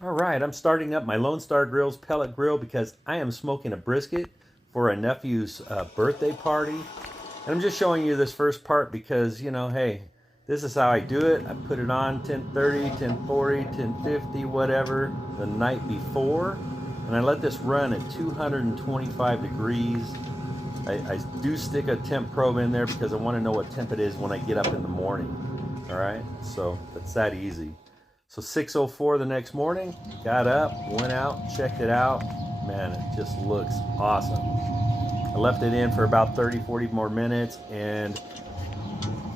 All right, I'm starting up my Lone Star Grill's pellet grill because I am smoking a brisket for a nephew's birthday party. And I'm just showing you this first part because, you know, hey, this is how I do it. I put it on 10:30, 10:40, 10:50, whatever, the night before. And I let this run at 225 degrees. I do stick a temp probe in there because I want to know what temp it is when I get up in the morning. All right, so that's that easy. So 6:04 the next morning, got up, went out, checked it out. Man, it just looks awesome. I left it in for about 30, 40 more minutes, and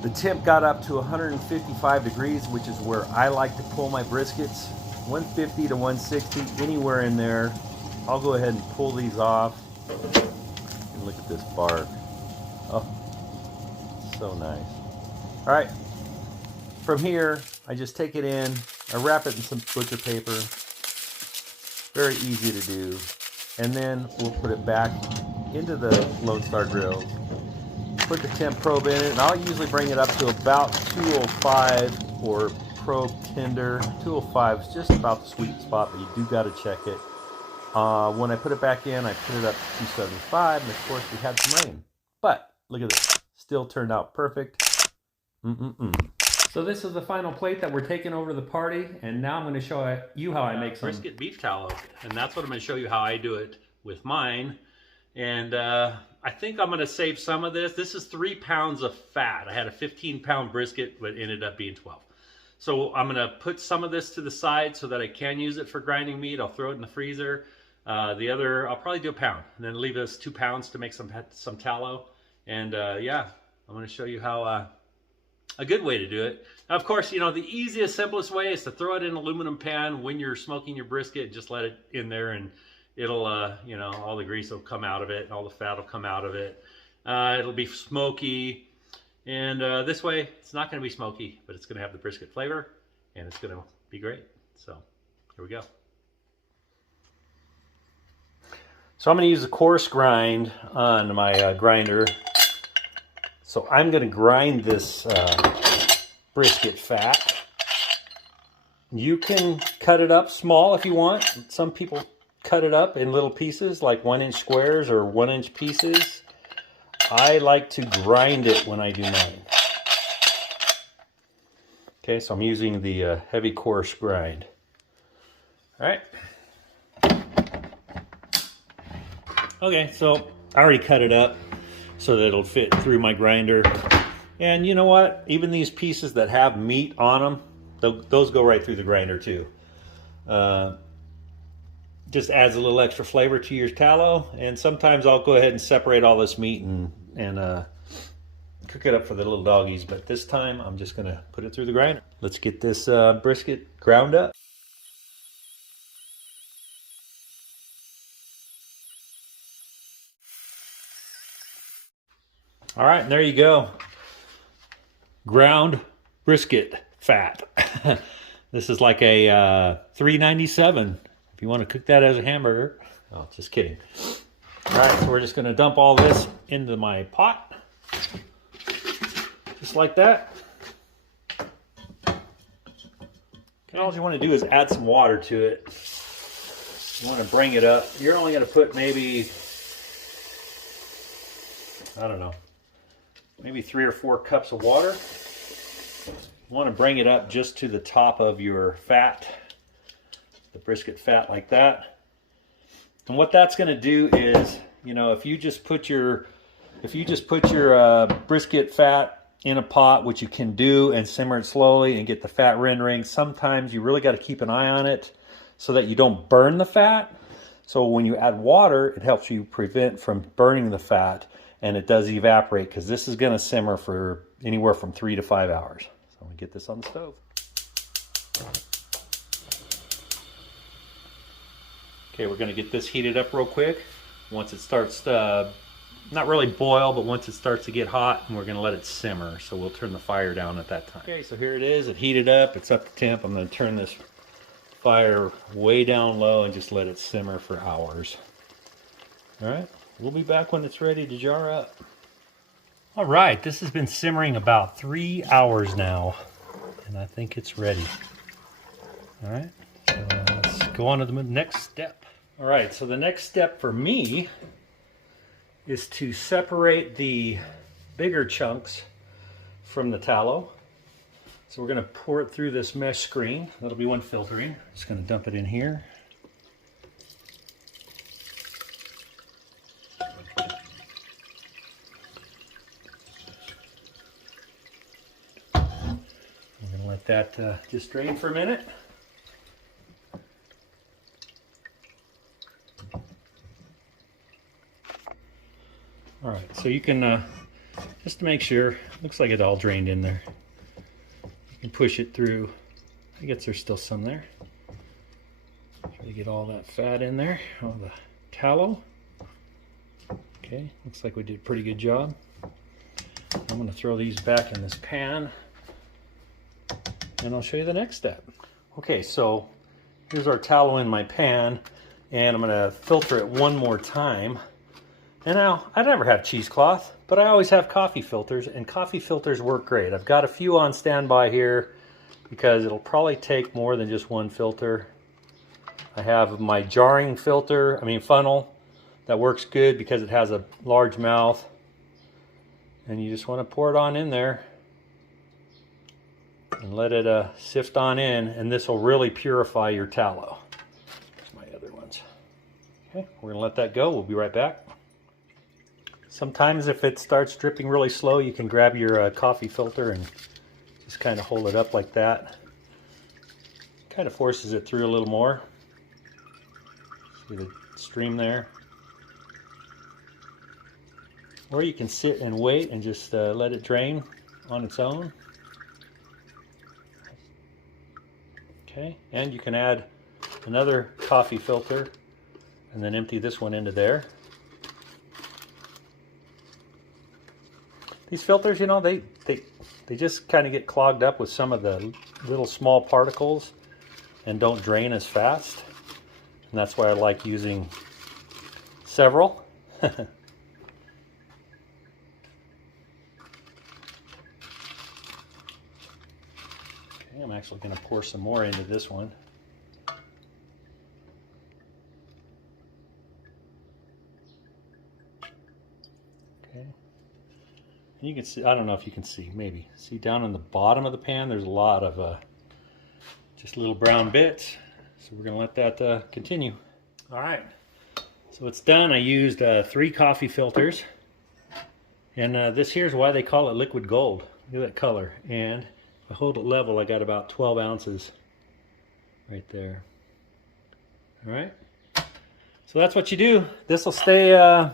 the temp got up to 155 degrees, which is where I like to pull my briskets. 150 to 160, anywhere in there. I'll go ahead and pull these off. And look at this bark. Oh, so nice. All right, from here, I just take it in, I wrap it in some butcher paper. Very easy to do. And then we'll put it back into the Lone Star Grill. Put the temp probe in it, and I'll usually bring it up to about 205 or probe tender. 205 is just about the sweet spot, but you do got to check it. When I put it back in, I put it up to 275, and of course we had some rain. But look at this, still turned out perfect. So this is the final plate that we're taking over to the party, and now I'm going to show you how I make some brisket beef tallow, and that's what I'm going to show you how I do it with mine. And I think I'm going to save some of this. This is 3 pounds of fat. I had a 15-pound brisket, but it ended up being 12. So I'm going to put some of this to the side so that I can use it for grinding meat. I'll throw it in the freezer. The other, I'll probably do a pound, and then leave us 2 pounds to make some tallow. And yeah, I'm going to show you how a good way to do it. Now, of course, you know, the easiest, simplest way is to throw it in an aluminum pan when you're smoking your brisket. Just let it in there, and it'll, you know, all the grease will come out of it, and all the fat will come out of it. It'll be smoky, and this way, it's not going to be smoky, but it's going to have the brisket flavor, and it's going to be great. So, here we go. So I'm going to use a coarse grind on my grinder. So I'm going to grind this brisket fat. You can cut it up small if you want. Some people cut it up in little pieces, like 1-inch squares or 1-inch pieces. I like to grind it when I do mine. Okay, so I'm using the heavy coarse grind. All right. Okay, so I already cut it up so that it'll fit through my grinder. And you know what? Even these pieces that have meat on them, those go right through the grinder too. Just adds a little extra flavor to your tallow. And sometimes I'll go ahead and separate all this meat and cook it up for the little doggies. But this time I'm just gonna put it through the grinder. Let's get this brisket ground up. All right, and there you go. Ground brisket fat. This is like a $3.97 if you want to cook that as a hamburger. Oh, just kidding. All right, so we're just going to dump all this into my pot. Just like that. Okay, all you want to do is add some water to it. You want to bring it up. You're only going to put maybe, I don't know, maybe 3 or 4 cups of water. You want to bring it up just to the top of your fat, the brisket fat, like that. And what that's going to do is, you know, if you just put your brisket fat in a pot, which you can do, and simmer it slowly and get the fat rendering, sometimes you really got to keep an eye on it so that you don't burn the fat. So when you add water, it helps you prevent from burning the fat. And it does evaporate because this is going to simmer for anywhere from 3 to 5 hours. So I'm going to get this on the stove. Okay, we're going to get this heated up real quick. Once it starts to, not really boil, but once it starts to get hot, and we're going to let it simmer. So we'll turn the fire down at that time. Okay, so here it is. It heated up. It's up to temp. I'm going to turn this fire way down low and just let it simmer for hours. All right. We'll be back when it's ready to jar up. All right, this has been simmering about 3 hours now, and I think it's ready. All right, so let's go on to the next step. All right, so the next step for me is to separate the bigger chunks from the tallow. So we're going to pour it through this mesh screen. That'll be one filtering. Just going to dump it in here. We're going to let that just drain for a minute. All right, so you can, just to make sure, looks like it all drained in there. You can push it through. I guess there's still some there. Try to get all that fat in there, all the tallow. Okay, looks like we did a pretty good job. I'm gonna throw these back in this pan and I'll show you the next step. Okay, so here's our tallow in my pan and I'm gonna filter it one more time. And now, I never have cheesecloth, but I always have coffee filters, and coffee filters work great. I've got a few on standby here because it'll probably take more than just one filter. I have my jarring filter, funnel, that works good because it has a large mouth. And you just want to pour it on in there and let it sift on in, and this will really purify your tallow. There's my other ones. Okay, we're going to let that go. We'll be right back. Sometimes if it starts dripping really slow, you can grab your coffee filter and just kind of hold it up like that. Kind of forces it through a little more. See the stream there? Or you can sit and wait and just let it drain on its own. Okay, and you can add another coffee filter and then empty this one into there. These filters, you know, they just kind of get clogged up with some of the little small particles and don't drain as fast. And that's why I like using several. Okay, I'm actually going to pour some more into this one. Okay. You can see, I don't know if you can see, maybe. See down on the bottom of the pan, there's a lot of just little brown bits. So we're going to let that continue. All right, so it's done. I used 3 coffee filters. And this here's why they call it liquid gold. Look at that color. And if I hold it level, I got about 12 ounces right there. All right, so that's what you do. This will stay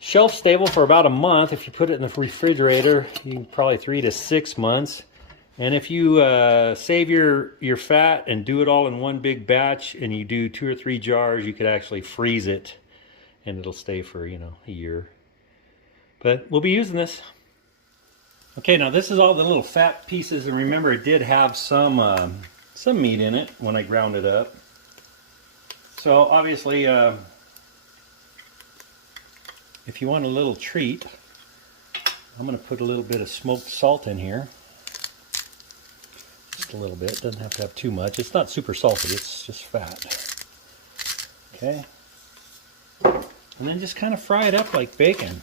shelf stable for about a month. If you put it in the refrigerator, you can probably 3 to 6 months. And if you save your fat and do it all in one big batch and you do 2 or 3 jars, you could actually freeze it and it'll stay for, you know, a year. But we'll be using this. Okay, now this is all the little fat pieces, and remember it did have some meat in it when I ground it up. So obviously if you want a little treat, I'm going to put a little bit of smoked salt in here. Just a little bit. Doesn't have to have too much. It's not super salty. It's just fat. Okay. And then just kind of fry it up like bacon.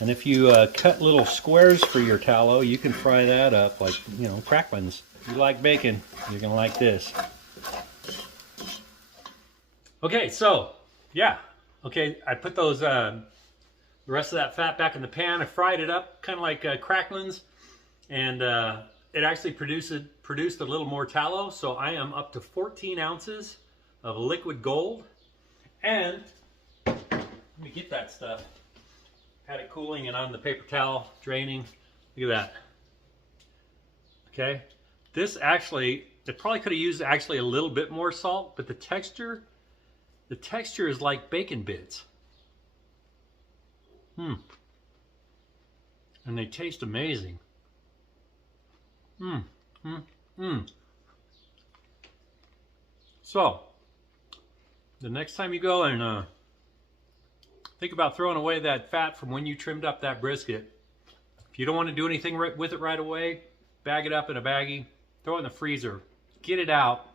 And if you cut little squares for your tallow, you can fry that up like, you know, cracklings. If you like bacon, you're going to like this. Okay, so, yeah. Okay, I put those, the rest of that fat back in the pan. I fried it up, kind of like cracklings. And it actually produced a little more tallow. So I am up to 14 ounces of liquid gold. And, let me get that stuff. Had it cooling and on the paper towel, draining. Look at that. Okay, this actually, it probably could have used actually a little bit more salt, but the texture is like bacon bits. And they taste amazing. So, the next time you go and think about throwing away that fat from when you trimmed up that brisket. If you don't want to do anything with it right away, bag it up in a baggie, throw it in the freezer, get it out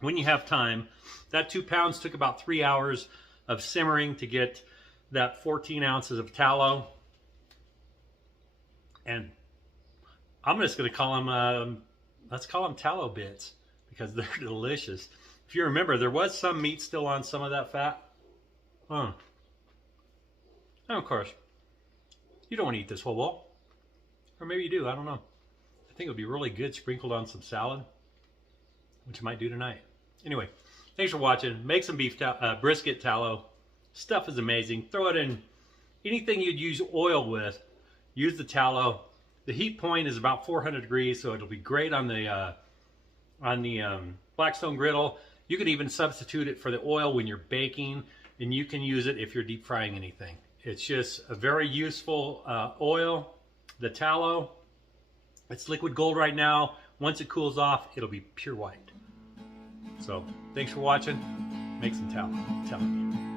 when you have time. That 2 pounds took about 3 hours of simmering to get that 14 ounces of tallow. And I'm just going to call them, let's call them tallow bits because they're delicious. If you remember, there was some meat still on some of that fat. And of course, you don't want to eat this whole bowl. Or maybe you do, I don't know. I think it would be really good sprinkled on some salad, which I might do tonight. Anyway, thanks for watching. Make some brisket tallow. Stuff is amazing. Throw it in anything you'd use oil with. Use the tallow. The heat point is about 400 degrees, so it'll be great on the Blackstone griddle. You can even substitute it for the oil when you're baking, and you can use it if you're deep frying anything. It's just a very useful oil. The tallow, it's liquid gold right now. Once it cools off, it'll be pure white. So thanks for watching. Make some tallow.